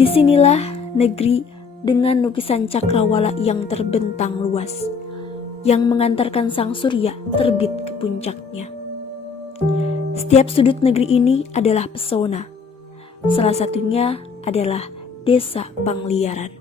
Disinilah negeri dengan lukisan cakrawala yang terbentang luas, yang mengantarkan sang surya terbit ke puncaknya. Setiap sudut negeri ini adalah pesona. Salah satunya adalah Desa Pangliaran.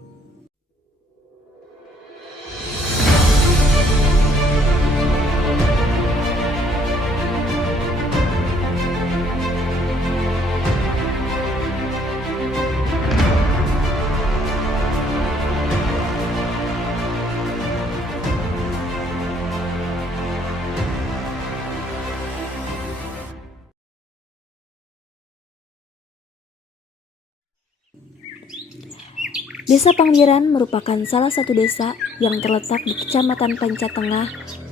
Desa Pangliaran merupakan salah satu desa yang terletak di Kecamatan Pancatengah,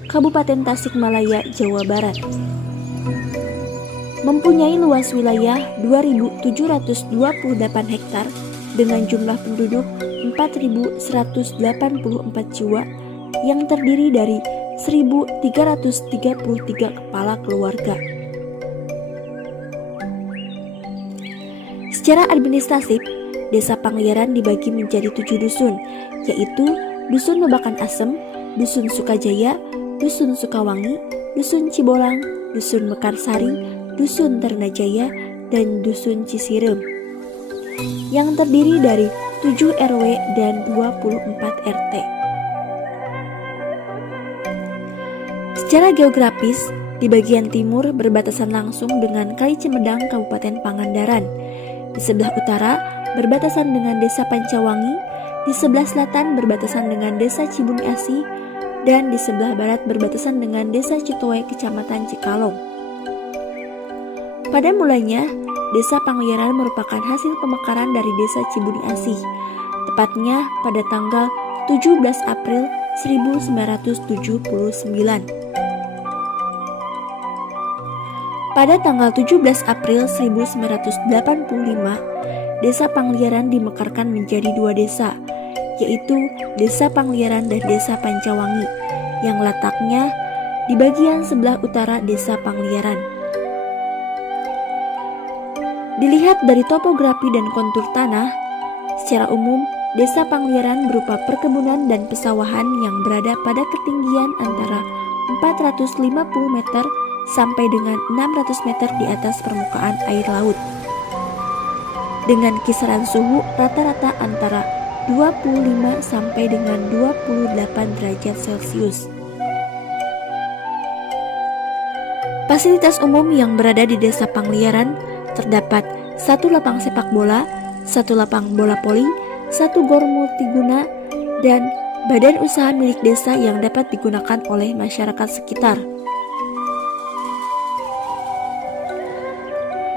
Kabupaten Tasikmalaya, Jawa Barat. Mempunyai luas wilayah 2.728 hektar dengan jumlah penduduk 4.184 jiwa yang terdiri dari 1.333 kepala keluarga. Secara administratif, Desa Pangliaran dibagi menjadi 7 dusun, yaitu Dusun Lebakan Asem, Dusun Sukajaya, Dusun Sukawangi, Dusun Cibolang, Dusun Mekarsari, Dusun Ternajaya, dan Dusun Cisirem, yang terdiri dari 7 RW dan 24 RT. Secara geografis, di bagian timur berbatasan langsung dengan Kali Cimedang Kabupaten Pangandaran, di sebelah utara berbatasan dengan Desa Pancawangi, di sebelah selatan berbatasan dengan Desa Cibuni Asih, dan di sebelah barat berbatasan dengan Desa Citoe, Kecamatan Cikalong. Pada mulanya, Desa Pangliaran merupakan hasil pemekaran dari Desa Cibuni Asih, tepatnya pada tanggal 17 April 1979. Pada tanggal 17 April 1985, Desa Pangliaran dimekarkan menjadi 2 desa, yaitu Desa Pangliaran dan Desa Pancawangi, yang letaknya di bagian sebelah utara Desa Pangliaran. Dilihat dari topografi dan kontur tanah, secara umum Desa Pangliaran berupa perkebunan dan pesawahan yang berada pada ketinggian antara 450 meter sampai dengan 600 meter di atas permukaan air laut, dengan kisaran suhu rata-rata antara 25 sampai dengan 28 derajat Celcius. Fasilitas umum yang berada di Desa Pangliaran terdapat 1 lapang sepak bola, 1 lapang bola voli, 1 gor multiguna, dan badan usaha milik desa yang dapat digunakan oleh masyarakat sekitar.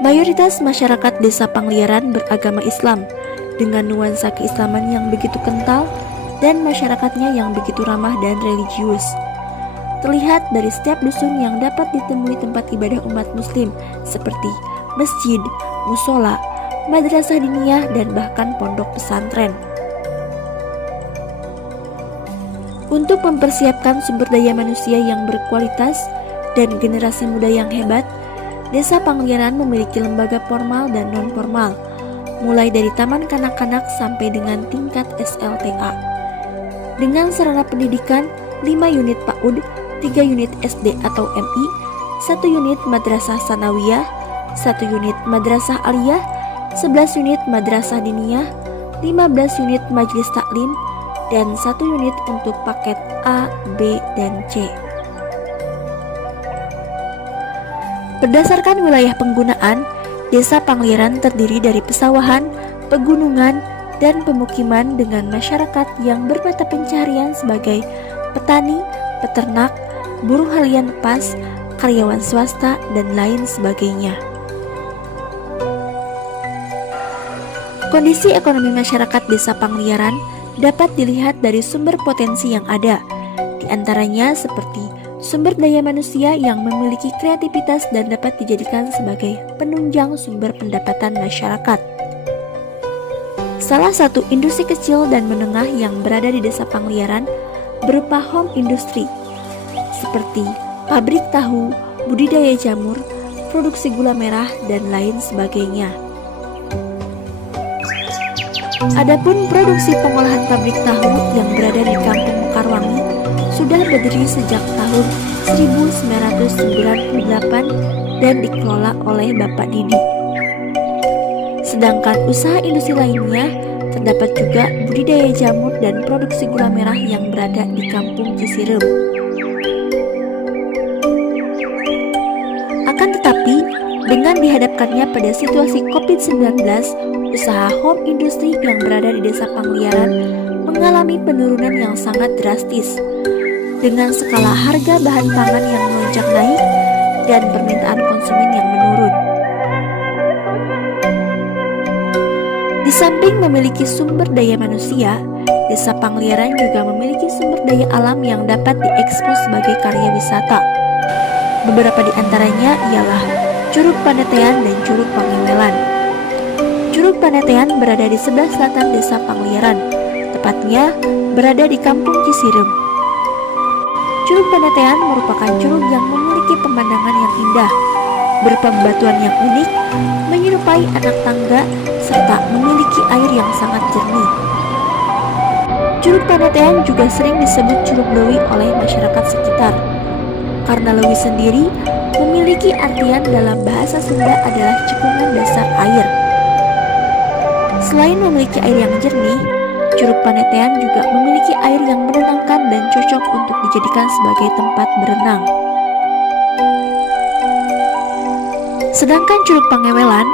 Mayoritas masyarakat Desa Pangliaran beragama Islam dengan nuansa keislaman yang begitu kental dan masyarakatnya yang begitu ramah dan religius. Terlihat dari setiap dusun yang dapat ditemui tempat ibadah umat muslim seperti masjid, musola, madrasah diniyah, dan bahkan pondok pesantren. Untuk mempersiapkan sumber daya manusia yang berkualitas dan generasi muda yang hebat, Desa Pangliaran memiliki lembaga formal dan non-formal, mulai dari taman kanak-kanak sampai dengan tingkat SLTA. Dengan sarana pendidikan 5 unit PAUD, 3 unit SD atau MI, 1 unit Madrasah Sanawiyah, 1 unit Madrasah Aliyah, 11 unit Madrasah Diniyah, 15 unit Majelis Taklim, dan 1 unit untuk paket A, B, dan C. Berdasarkan wilayah penggunaan, Desa Pangliaran terdiri dari pesawahan, pegunungan, dan pemukiman dengan masyarakat yang bermata pencaharian sebagai petani, peternak, buruh harian lepas, karyawan swasta, dan lain sebagainya. Kondisi ekonomi masyarakat Desa Pangliaran dapat dilihat dari sumber potensi yang ada, di antaranya seperti sumber daya manusia yang memiliki kreativitas dan dapat dijadikan sebagai penunjang sumber pendapatan masyarakat. Salah satu industri kecil dan menengah yang berada di Desa Pangliaran berupa home industry, seperti pabrik tahu, budidaya jamur, produksi gula merah, dan lain sebagainya. Adapun produksi pengolahan pabrik tahu yang berada di Kampung Mekarwangi sudah berdiri sejak tahun 1998 dan dikelola oleh Bapak Didi. Sedangkan usaha industri lainnya terdapat juga budidaya jamur dan produksi gula merah yang berada di Kampung Cisirem. Akan tetapi, dengan dihadapkannya pada situasi COVID-19, usaha home industri yang berada di Desa Pangliaran mengalami penurunan yang sangat drastis, dengan skala harga bahan pangan yang melonjak naik dan permintaan konsumen yang menurun. Di samping memiliki sumber daya manusia, Desa Pangliaran juga memiliki sumber daya alam yang dapat diekspos sebagai karya wisata. Beberapa di antaranya ialah Curug Panetean dan Curug Pangewelan. Curug Panetean berada di sebelah selatan Desa Pangliaran, tepatnya berada di Kampung Cisirem. Curug Panetean merupakan curug yang memiliki pemandangan yang indah, berupa bebatuan yang unik, menyerupai anak tangga, serta memiliki air yang sangat jernih. Curug Panetean juga sering disebut Curug Lewi oleh masyarakat sekitar, karena Lewi sendiri memiliki artian dalam bahasa Sunda adalah cekungan dasar air. Selain memiliki air yang jernih, Curug Panetean juga memiliki air yang menenangkan dan cocok untuk dijadikan sebagai tempat berenang. Sedangkan Curug Pangewelan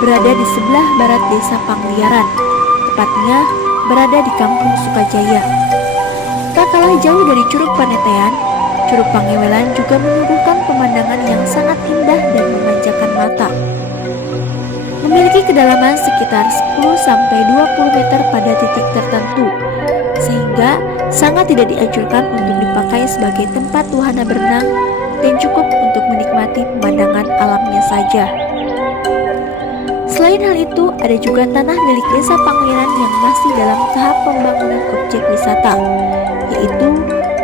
berada di sebelah barat Desa Pangliaran, tepatnya berada di Kampung Sukajaya. Tak kalah jauh dari Curug Panetean, Curug Pangewelan juga menyuguhkan pemandangan yang sangat indah dan memanjakan mata. Memiliki kedalaman sekitar 10-20 meter pada titik tertentu, sehingga sangat tidak dianjurkan untuk dipakai sebagai tempat wahana berenang dan cukup untuk menikmati pemandangan alamnya saja. Selain hal itu, ada juga tanah milik Desa Pangliaran yang masih dalam tahap pembangunan objek wisata, yaitu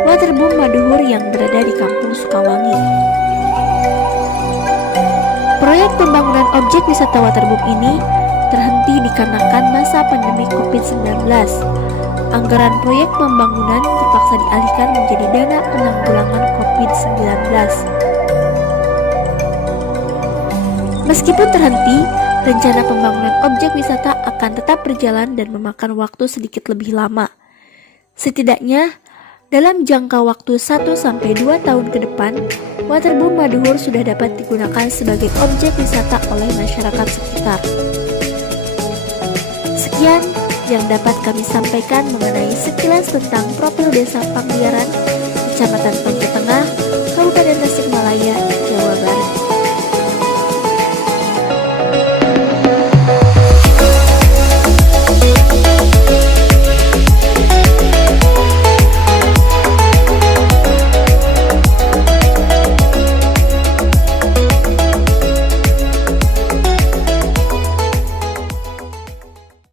Waterboom Maduhur yang berada di Kampung Sukawangi. Proyek pembangunan objek wisata Waterboom ini terhenti dikarenakan masa pandemi COVID-19. Anggaran proyek pembangunan terpaksa dialihkan menjadi dana penanggulangan COVID-19. Meskipun terhenti, rencana pembangunan objek wisata akan tetap berjalan dan memakan waktu sedikit lebih lama. Setidaknya, dalam jangka waktu 1-2 tahun ke depan, Waterboom Maduhur sudah dapat digunakan sebagai objek wisata oleh masyarakat sekitar. Sekian yang dapat kami sampaikan mengenai sekilas tentang profil Desa Pangliaran, Kecamatan Pangliaran,